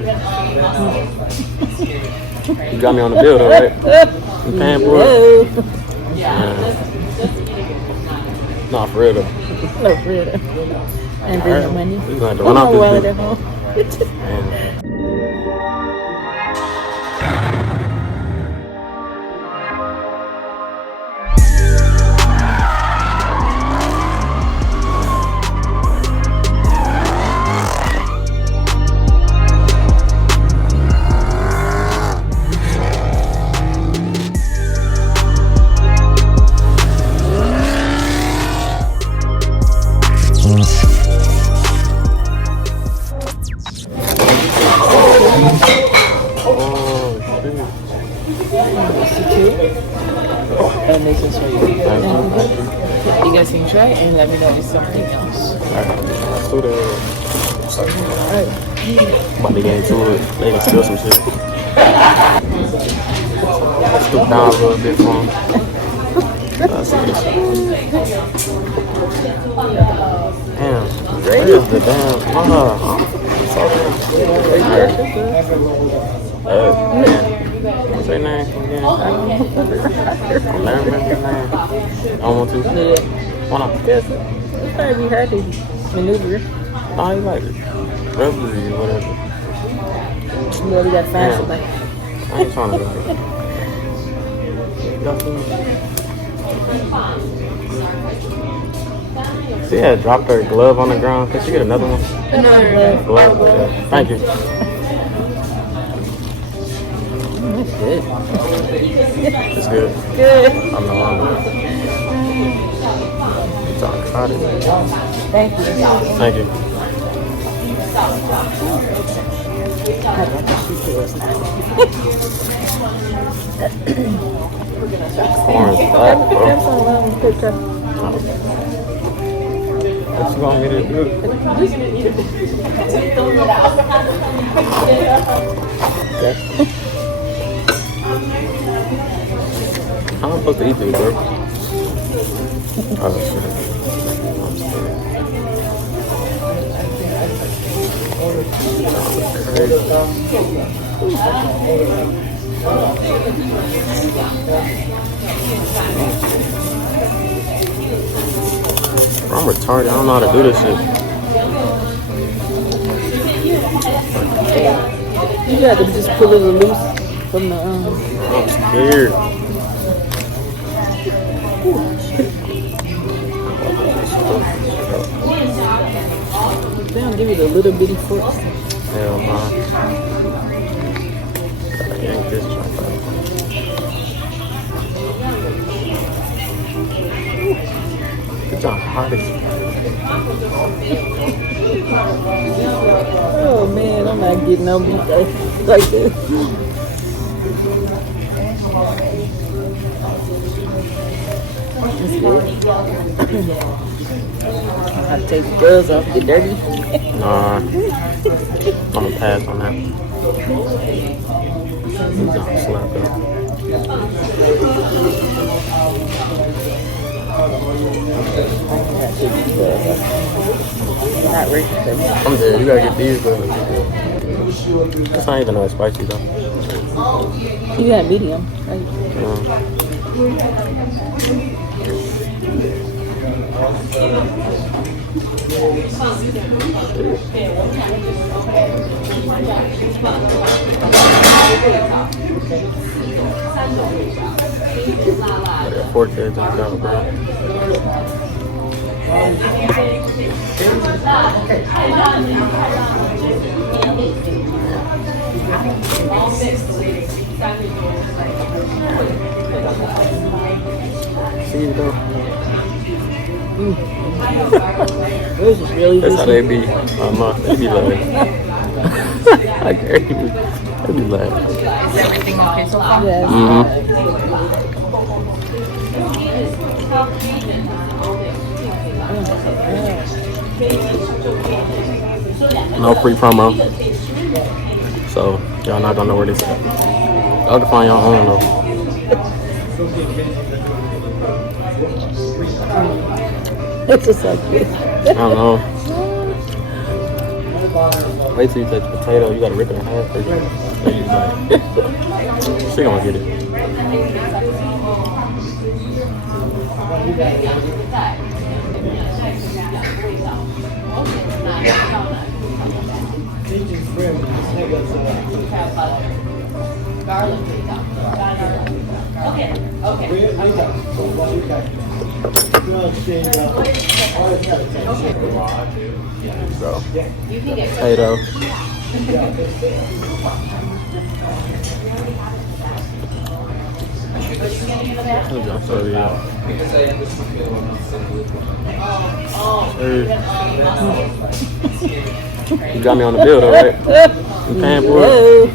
You got me on the bill though, right? You paying for it? Nah, for real though. No, for real. And then the money. You gonna have to run off this bitch. And they can show you. You guys can try and let me know if it's something else. Alright, let's do that. Alright. About to get into it. They can steal some shit. Stoop down a little bit for them. That's it. Damn. Where's the damn? What's your name again? I never remember your name. I don't want to. Why not? It's probably be hard to maneuver. Oh, you like it. Reverie or whatever. Yeah, we got to find somebody. I ain't trying to go. She had dropped her glove on the ground. Can she get another one? Another glove. Yeah. Thank you. That's good. It's good. Good. I know I'm good. It's all crowded. Thank you. Thank you. I got the shoe toys now. Orange black, bro. What you want me to do? How am I supposed to eat this, bro? Oh, shit. I'm scared. I'm retarded. I don't know how to do this shit. You got to just pull it loose from the I'm scared. Damn, give it a little bitty fork. Hell no. Gotta yank this junk out. It's on hot as Oh man, I'm not getting no beef like this. I take the gloves off, get dirty. Nah. I'm gonna pass on that. He's gonna slap it. Not ready for me. I'm dead. You gotta get these gloves. It's not even that spicy though. You got medium, right? Got 4 kids in the go, bro. See you though. This is really That's how they be. They be like, I can't even. They be like. Is everything okay so far? Yes. No free promo. So y'all not gonna know where this is. Y'all can find your own though. It's just like this. I don't know. Wait till you touch the potato. You gotta rip it in half first. Then you bite. She gonna get it. So, potato. You got me on the bill though, right? You paying for it?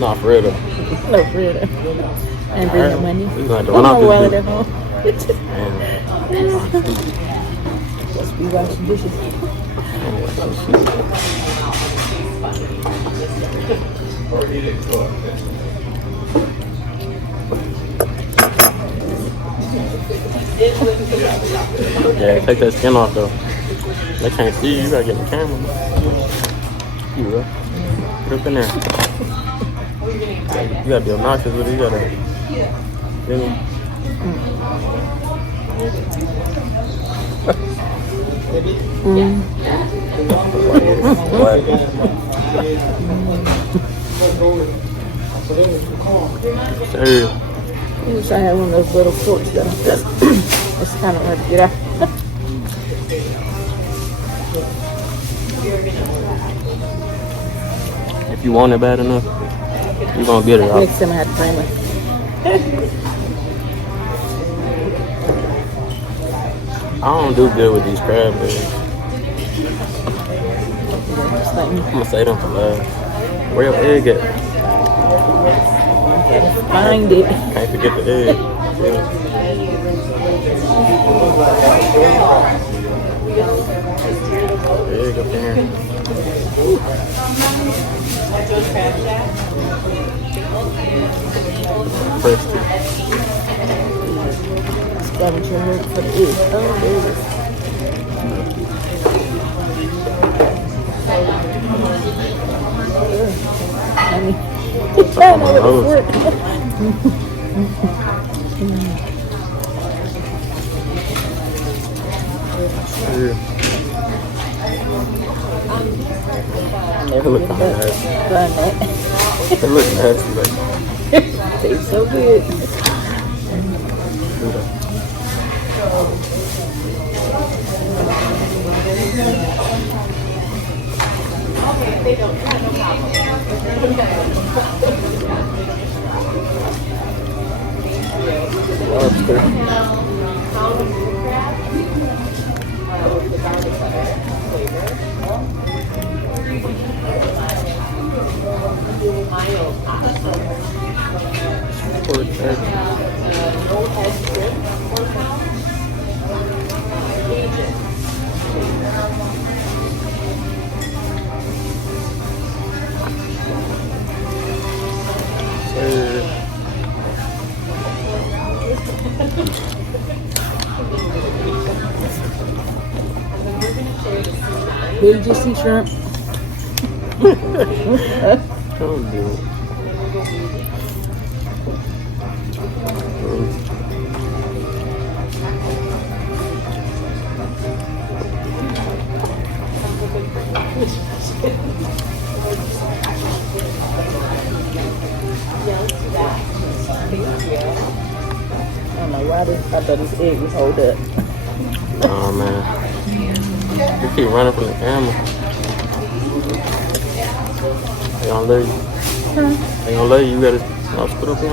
Nah, for real though. No, for real. I ain't bring no money. You gonna have to run out wallet this at home. Supposed to be washing dishes. Yeah, take that skin off though. They can't see you. You gotta get in the camera. You will. Get up in there. You gotta be obnoxious with it. You gotta. You know. Sir. I wish I had one of those little forks though. It's kind of hard to get out. If you want it bad enough, you're gonna get it out. Next time I have to bring one. I don't do good with these crab legs. I'm gonna say them for last. Where your egg at? Find it. Can't forget the egg. Yeah. Egg up in here. Fresh too. Scavenger hunt for the egg. Oh, there it is. I mean, I know what it's for. It look kind of nasty. It look nasty. Like. Tastes so good. Lobster. Big juicy shrimp. Don't do it. I don't know why I thought this egg would hold up. Oh man. You keep running from the camera. They gonna let you. They gonna let you. You gotta put up in.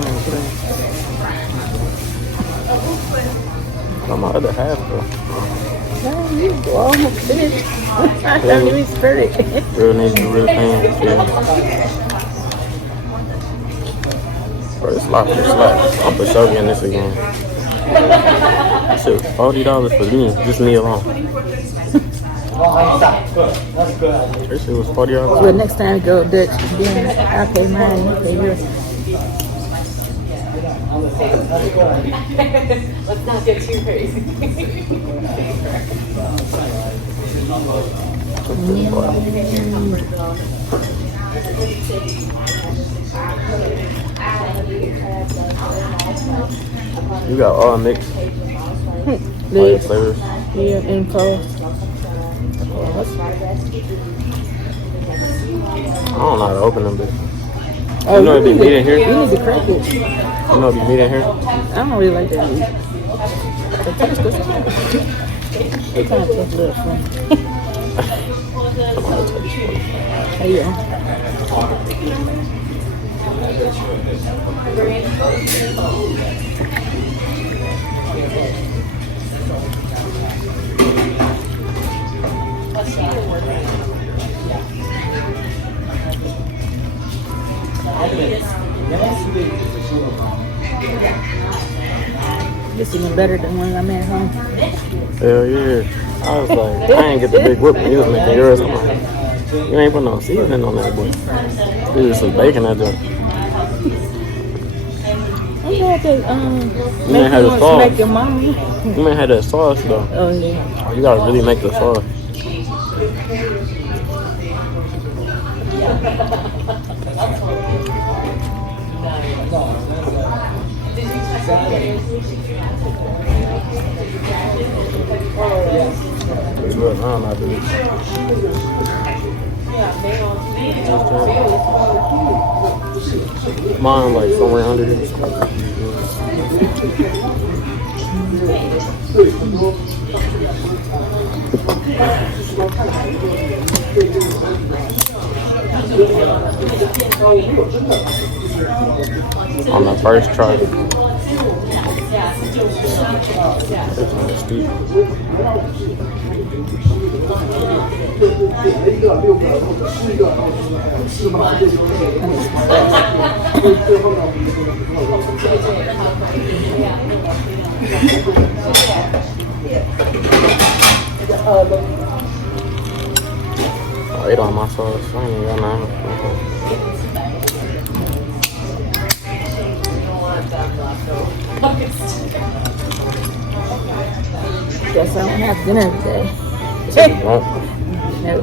I'm my other half though. No, you almost finished. I haven't even started. Real needs to real things. Yeah. Bro, it's lobster slap. I'm for sure getting this again. Shit, $40 for me, just me alone. This shit was $40. Well, next time I go Dutch, then I'll pay mine, you pay yours. Let's not get too crazy. You got all mixed flavors. Yeah, and cold. I don't know how to open them, but Oh, you know it'd be meat in here. You need to crack it. You know it'd be meat in here. I don't really like that meat. It tastes good. It kind of tastes good. Hey, yeah. This is even better than when I'm at home. Hell yeah. I was like, I ain't get the big whoop when you was making yours. I'm like, you ain't put no seasoning on that boy. You just was baking that joint. I'm glad they You ain't had the sauce. smack your mama. You ain't had that sauce though. Oh yeah. Oh, you gotta really make the sauce. It's real, I don't know how to do this. Mine like somewhere under here. On the first try. It's kind of steep. I ate all my sauce. I ain't even got none. Guess I don't have dinner today. No. No.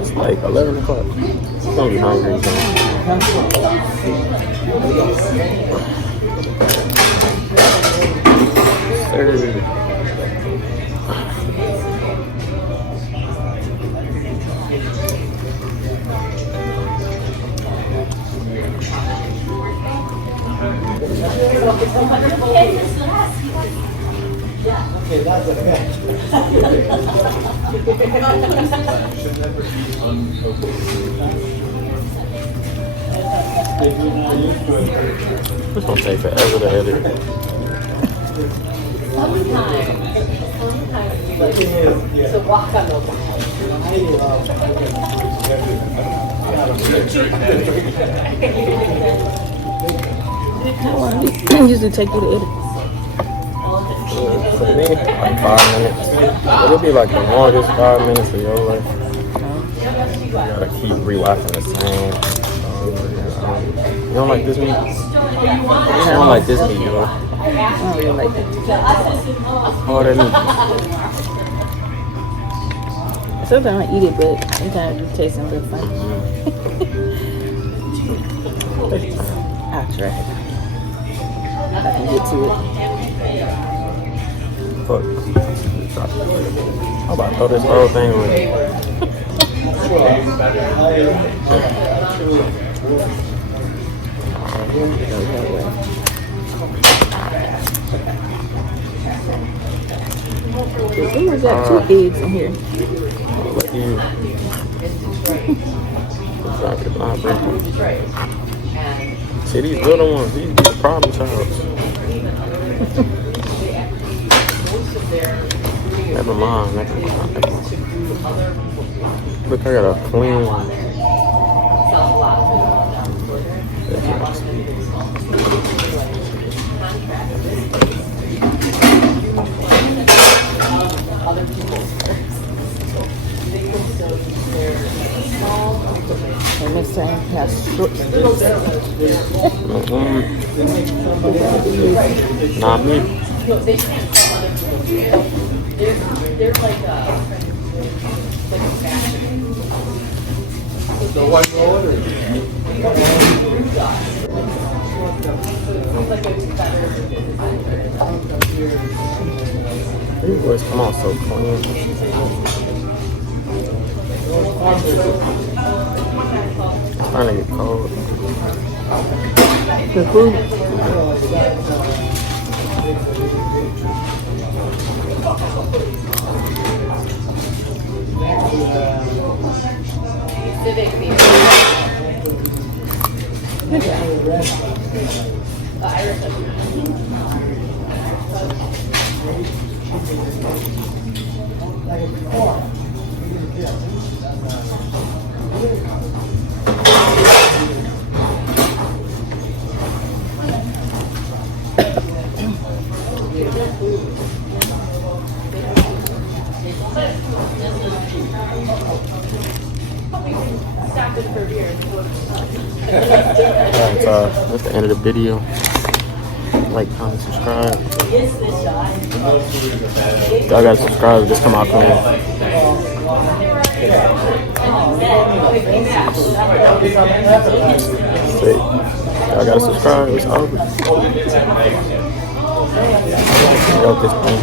It's like 11 o'clock. I'm gonna be hungry. It's gonna take forever to edit. To walk on the How long it usually take you to edit? For me, like 5 minutes. It'll be like the longest 5 minutes of your life. You gotta keep rewatching the same. You don't like this meat? You don't like this meat, yo. I don't really like it. Oh, that meat. Sometimes I eat it, but sometimes it tastes a little funny. I'll try it. I can get to it. Fuck. I'm about to throw this whole thing away. We got 2 eggs in here. Look at you. See these little ones, these be the problem child. Never mind. Look, I got a clean one. And next time, have short strips. Not me. There's like a These boys come out so clean. It's starting to get cold. The food. Alright, that's the end of the video. Like, comment, subscribe. Y'all gotta subscribe, just come out clean. See, y'all gotta subscribe, it's over. Yo, this thing.